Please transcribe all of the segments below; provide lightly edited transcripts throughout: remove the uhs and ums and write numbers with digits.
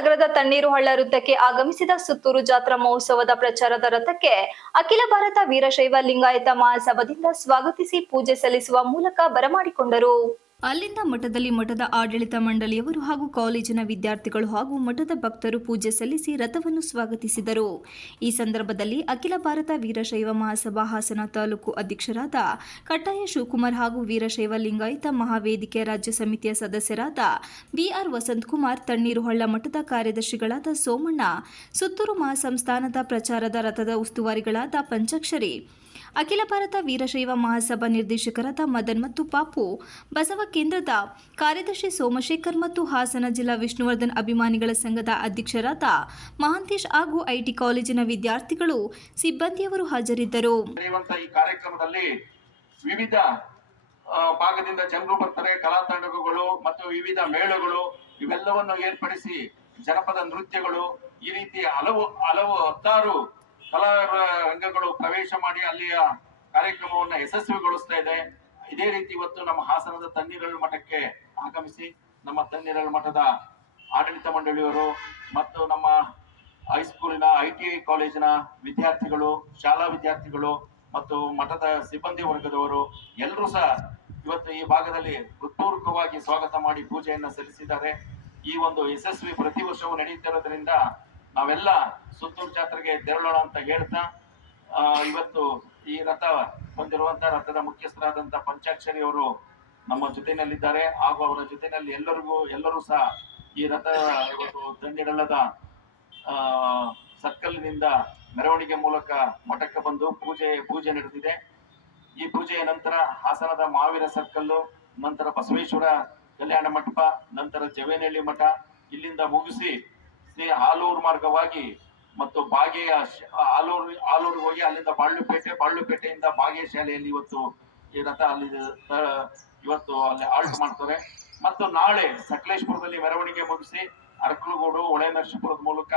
ನಗರದ ತಣ್ಣೀರು ಹಳ್ಳ ವೃತ್ತಕ್ಕೆ ಆಗಮಿಸಿದ ಸುತ್ತೂರು ಜಾತ್ರಾ ಮಹೋತ್ಸವದ ಪ್ರಚಾರದ ರಥಕ್ಕೆ ಅಖಿಲ ಭಾರತ ವೀರಶೈವ ಲಿಂಗಾಯತ ಮಹಾಸಭಾದಿಂದ ಸ್ವಾಗತಿಸಿ ಪೂಜೆ ಸಲ್ಲಿಸುವ ಮೂಲಕ ಬರಮಾಡಿಕೊಂಡರು. ಅಲ್ಲಿಂದ ಮಠದ ಆಡಳಿತ ಮಂಡಳಿಯವರು ಹಾಗೂ ಕಾಲೇಜಿನ ವಿದ್ಯಾರ್ಥಿಗಳು ಹಾಗೂ ಮಠದ ಭಕ್ತರು ಪೂಜೆ ಸಲ್ಲಿಸಿ ರಥವನ್ನು ಸ್ವಾಗತಿಸಿದರು. ಈ ಸಂದರ್ಭದಲ್ಲಿ ಅಖಿಲ ಭಾರತ ವೀರಶೈವ ಮಹಾಸಭಾ ಹಾಸನ ತಾಲೂಕು ಅಧ್ಯಕ್ಷರಾದ ಕಟ್ಟಾಯ ಶಿವಕುಮಾರ್ ಹಾಗೂ ವೀರಶೈವ ಲಿಂಗಾಯತ ಮಹಾವೇದಿಕೆ ರಾಜ್ಯ ಸಮಿತಿಯ ಸದಸ್ಯರಾದ ಬಿಆರ್ ವಸಂತಕುಮಾರ್, ತಣ್ಣೀರು ಹಳ್ಳ ಮಠದ ಕಾರ್ಯದರ್ಶಿಗಳಾದ ಸೋಮಣ್ಣ, ಸುತ್ತೂರು ಮಹಾಸಂಸ್ಥಾನದ ಪ್ರಚಾರದ ರಥದ ಉಸ್ತುವಾರಿಗಳಾದ ಪಂಚಾಕ್ಷರಿ, ಅಖಿಲ ಭಾರತ ವೀರಶೈವ ಮಹಾಸಭಾ ನಿರ್ದೇಶಕರಾದ ಮದನ್ ಮತ್ತು ಪಾಪು, ಬಸವ ಕೇಂದ್ರದ ಕಾರ್ಯದರ್ಶಿ ಸೋಮಶೇಖರ್ ಮತ್ತು ಹಾಸನ ಜಿಲ್ಲಾ ವಿಷ್ಣುವರ್ಧನ್ ಅಭಿಮಾನಿಗಳ ಸಂಘದ ಅಧ್ಯಕ್ಷರಾದ ಮಹಾಂತೇಶ್ ಹಾಗೂ ಐಟಿ ಕಾಲೇಜಿನ ವಿದ್ಯಾರ್ಥಿಗಳು, ಸಿಬ್ಬಂದಿಯವರು ಹಾಜರಿದ್ದರು. ಈ ಕಾರ್ಯಕ್ರಮದಲ್ಲಿ ವಿವಿಧ ಭಾಗದಿಂದ ಜನರು ಬರ್ತಾರೆ. ಕಲಾ ತಂಡಗಳು ಮತ್ತು ವಿವಿಧ ಮೇಳಗಳು ಇವೆಲ್ಲವನ್ನು ಏರ್ಪಡಿಸಿ ಜನಪದ ನೃತ್ಯಗಳು ಈ ರೀತಿ ಹತ್ತಾರು ಕಲಾ ರಂಗಗಳು ಪ್ರವೇಶ ಮಾಡಿ ಅಲ್ಲಿಯ ಕಾರ್ಯಕ್ರಮವನ್ನು ಯಶಸ್ವಿಗೊಳಿಸ್ತಾ ಇದೆ. ಇದೇ ರೀತಿ ಇವತ್ತು ನಮ್ಮ ಹಾಸನದ ತಣ್ಣೀರಹಳ್ಳ ಮಠಕ್ಕೆ ಆಗಮಿಸಿ ನಮ್ಮ ತಣ್ಣೀರಹಳ್ಳ ಮಠದ ಆಡಳಿತ ಮಂಡಳಿಯವರು ಮತ್ತು ನಮ್ಮ ಹೈಸ್ಕೂಲಿನ ITI ಕಾಲೇಜಿನ ವಿದ್ಯಾರ್ಥಿಗಳು, ಶಾಲಾ ವಿದ್ಯಾರ್ಥಿಗಳು ಮತ್ತು ಮಠದ ಸಿಬ್ಬಂದಿ ವರ್ಗದವರು ಎಲ್ಲರೂ ಸಹ ಇವತ್ತು ಈ ಭಾಗದಲ್ಲಿ ಹೃತ್ಪೂರ್ವಕವಾಗಿ ಸ್ವಾಗತ ಮಾಡಿ ಪೂಜೆಯನ್ನು ಸಲ್ಲಿಸಿದ್ದಾರೆ. ಈ ಒಂದು ಯಶಸ್ವಿ ಪ್ರತಿ ವರ್ಷವೂ ನಡೆಯುತ್ತಿರೋದ್ರಿಂದ ನಾವೆಲ್ಲ ಸುತ್ತೂರು ಜಾತ್ರೆಗೆ ತೆರಳೋಣ ಅಂತ ಹೇಳ್ತಾ ಇವತ್ತು ಈ ರಥ ಹೊಂದಿರುವಂತಹ ರಥದ ಮುಖ್ಯಸ್ಥರಾದಂತ ಪಂಚಾಕ್ಷರಿ ಅವರು ನಮ್ಮ ಜೊತೆಯಲ್ಲಿದ್ದಾರೆ ಹಾಗೂ ಅವರ ಜೊತೆಯಲ್ಲಿ ಎಲ್ಲರೂ ಸಹ ಈ ರಥ ಇವತ್ತು ತಣ್ಣೀರಹಳ್ಳದ ಸರ್ಕಲ್ನಿಂದ ಮೆರವಣಿಗೆ ಮೂಲಕ ಮಠಕ್ಕೆ ಬಂದು ಪೂಜೆ ನಡೆದಿದೆ. ಈ ಪೂಜೆಯ ನಂತರ ಹಾಸನದ ಮಹಾವೀರ ಸರ್ಕಲ್, ನಂತರ ಬಸವೇಶ್ವರ ಕಲ್ಯಾಣ ಮಂಟಪ, ನಂತರ ಜವೇನಹಳ್ಳಿ ಮಠ, ಇಲ್ಲಿಂದ ಮುಗಿಸಿ ಆಲೂರು ಮಾರ್ಗವಾಗಿ ಮತ್ತು ಬಾಗೇಯ ಆಲೂರಿಗೆ ಹೋಗಿ ಅಲ್ಲಿಂದ ಬಾಳ್ಳುಪೇಟೆಯಿಂದ ಬಾಗೇಯ ಶಾಲೆಯಲ್ಲಿ ಇವತ್ತು ಈ ರಥ ಅಲ್ಲಿ ಆಲ್ಟ್ ಮಾಡ್ತಾರೆ. ಮತ್ತು ನಾಳೆ ಸಕಲೇಶ್ಪುರದಲ್ಲಿ ಮೆರವಣಿಗೆ ಮುಗಿಸಿ ಅರಕಲಗೂಡು, ಹೊಳೆನರಸೀಪುರದ ಮೂಲಕ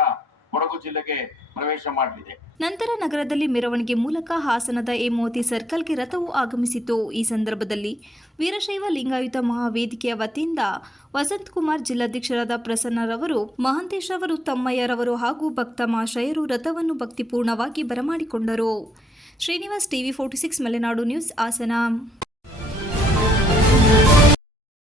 ಕೊಡಗು ಜಿಲ್ಲೆಗೆ ಪ್ರವೇಶ ಮಾಡಲಿದೆ. ನಂತರ ನಗರದಲ್ಲಿ ಮೆರವಣಿಗೆ ಮೂಲಕ ಹಾಸನದ ಹೇಮಾವತಿ ಸರ್ಕಲ್ಗೆ ರಥವು ಆಗಮಿಸಿತು. ಈ ಸಂದರ್ಭದಲ್ಲಿ ವೀರಶೈವ ಲಿಂಗಾಯತ ಮಹಾವೇದಿಕೆಯ ವತಿಯಿಂದ ವಸಂತಕುಮಾರ್, ಜಿಲ್ಲಾಧ್ಯಕ್ಷರಾದ ಪ್ರಸನ್ನರವರು, ಮಹಾಂತೇಶ್ ಅವರು, ತಮ್ಮಯ್ಯರವರು ಹಾಗೂ ಭಕ್ತ ಮಹಾಶಯರು ರಥವನ್ನು ಭಕ್ತಿಪೂರ್ಣವಾಗಿ ಬರಮಾಡಿಕೊಂಡರು. Srinivas, TV 46 Malenadu news, Hassan.